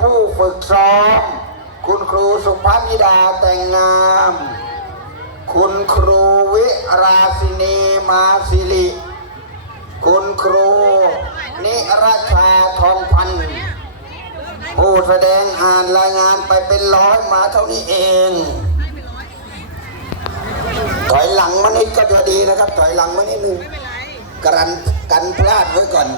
ผู้ฝึกซ้อม คุณครูสุภาพิดาแต่งงาม คุณครูวิราศินีมาสิริ คุณครูนิรชาทองพัน ผู้แสดงอ่านรายงานไปเป็นร้อยมาเท่านี้เองถอยหลังมานิดก็จะดีนะครับ ถอยหลังมานิดนึงกันกันพลาดไว้ก่อน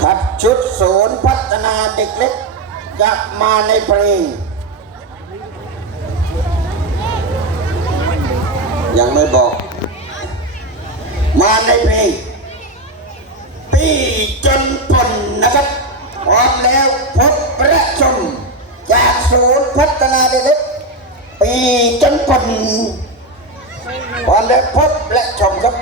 ครับชุดศูนย์พัฒนา เด็กเล็กจะมาในเพลง ยังไม่บอก มาในเพลงปีจนปนนะครับพร้อมแล้วพบและชม จากศูนย์พัฒนาเด็กเล็กปีจนปนพร้อมแล้วพบและชมครับ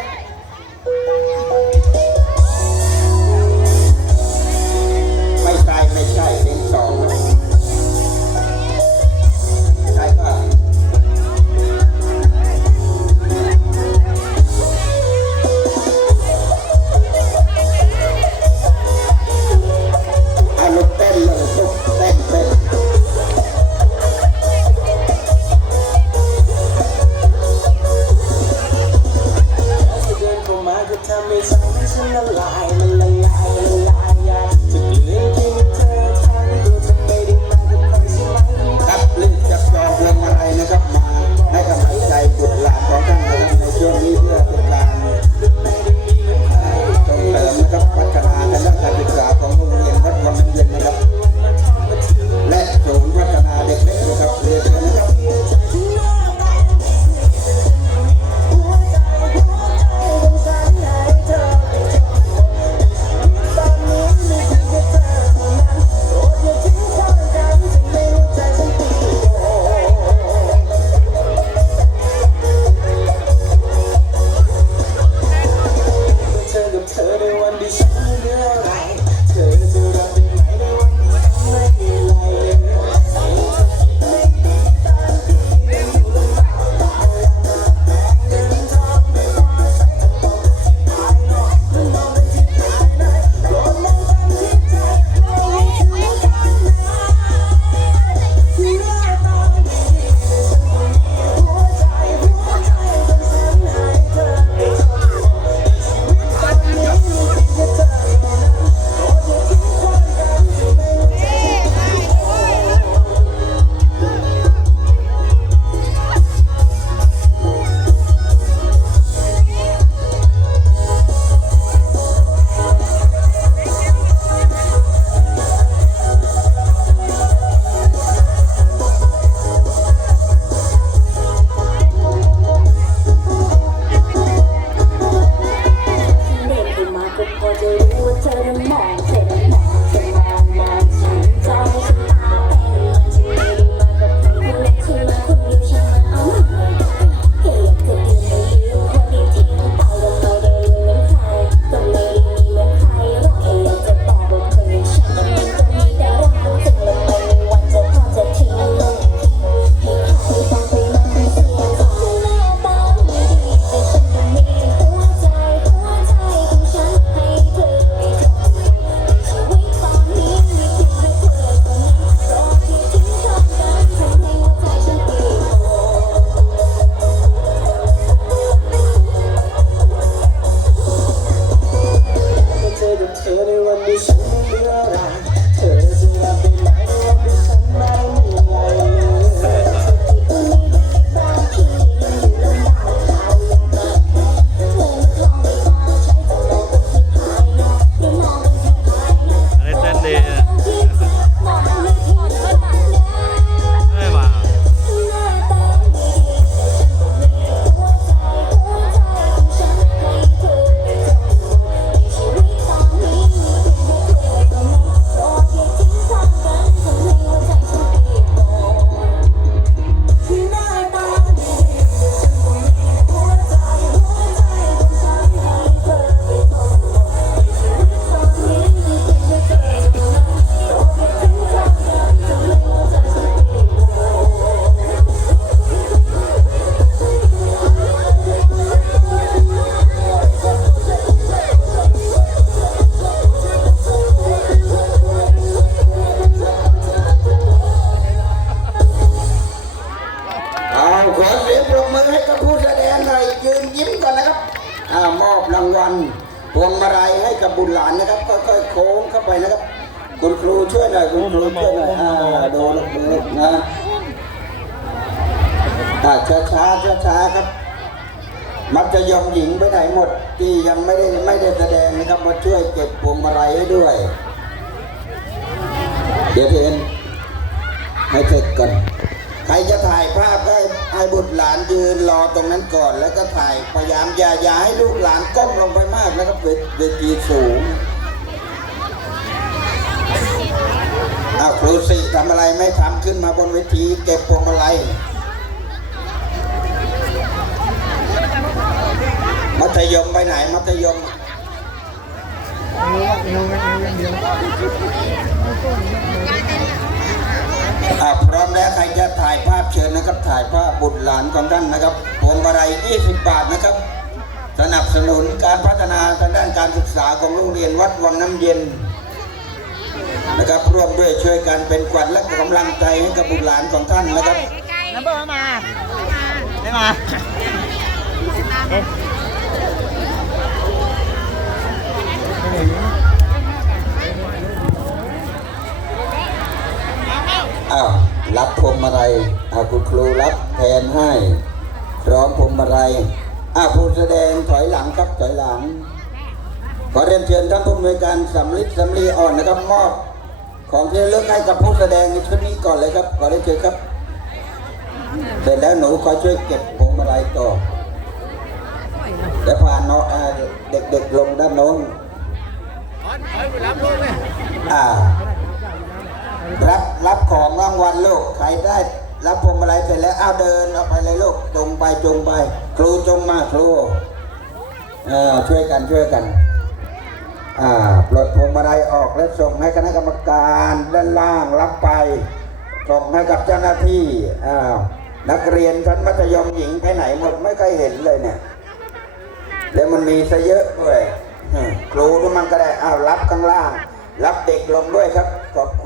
turn them on. อบรางวัลพวงมาลัยให้กับบุตรหลานนะครับค่อยๆโค้งเข้าไปนะครับ คุณครูช่วยหน่อยคุณครูช่วยหน่อยอ่าดูลูกดูลูกนะอ่าช้าช้าช้าช้าๆครับ มัธยมหญิงไปไหนหมด ที่ยังไม่ได้ไม่ได้แสดงนะครับมาช่วยเก็บพวงมาลัยให้ด้วย เดี๋ยวเทนให้เสร็จก่อน ใครจะถ่ายภาพก็ให้บุตรหลานยืนรอตรงนั้นก่อน แล้วก็ถ่ายพยายามอย่าอย่าให้ลูกหลานก้มลงไปมากนะครับเวทีสูงอาครูสิทำอะไรไม่ทำขึ้นมาบนเวทีเก็บพวงมาลัยมัธยมไปไหนมัธยมอ่าพร้อม แล้วใครจะถ่ายภาพเชิญนะครับ ถ่ายภาพบุตรหลานของท่านนะครับพวงมาลัย20 บาทนะครับ สนับสนุนการพัฒนาทางด้านการศึกษาของโรงเรียนวัดวังน้ำเย็นนะครับร่วมด้วยช่วยกันเป็นขวัญและกำลังใจให้กับบุตรหลานของท่านนะครับน้ำเบอร์มาไม่มาอ้าว รับพวงมาลัยอาคุณครูรับแทนให้พร้อมพวงมาลัยอาผู้แสดงถอยหลังครับถอยหลัง ขอเรียนเชิญท่านผู้อำนวยการสำลิดสำลีอ่อนนะครับมอบของที่ระลึกให้กับผู้แสดงในชุดนี้ก่อนเลยครับขอเรียนเชิญครับ เสร็จแล้วหนูคอยช่วยเก็บพวงมาลัยต่อเดี๋ยวพาน้องเด็กๆลงด้านโน้นอ่า รับรับของรางวัลลูกใครได้รับพวงมาลัยเสร็จแล้วอ้าวเดินเอาไปเลยลูกจงไปจงไป ครูจงมาครูเออช่วยกันช่วยกันอ่าปลดพวงมาลัยออกและส่งให้คณะกรรมการด้านล่างรับไปส่งให้กับเจ้าหน้าที่อ้าวนักเรียนชั้นมัธยมหญิงไปไหนหมดไม่เคยเห็นเลยเนี่ย แล้วมันมีซะเยอะด้วยครูก็มันก็ได้อ้าวรับข้างล่าง รับเด็กลงด้วยครับขอบคุณ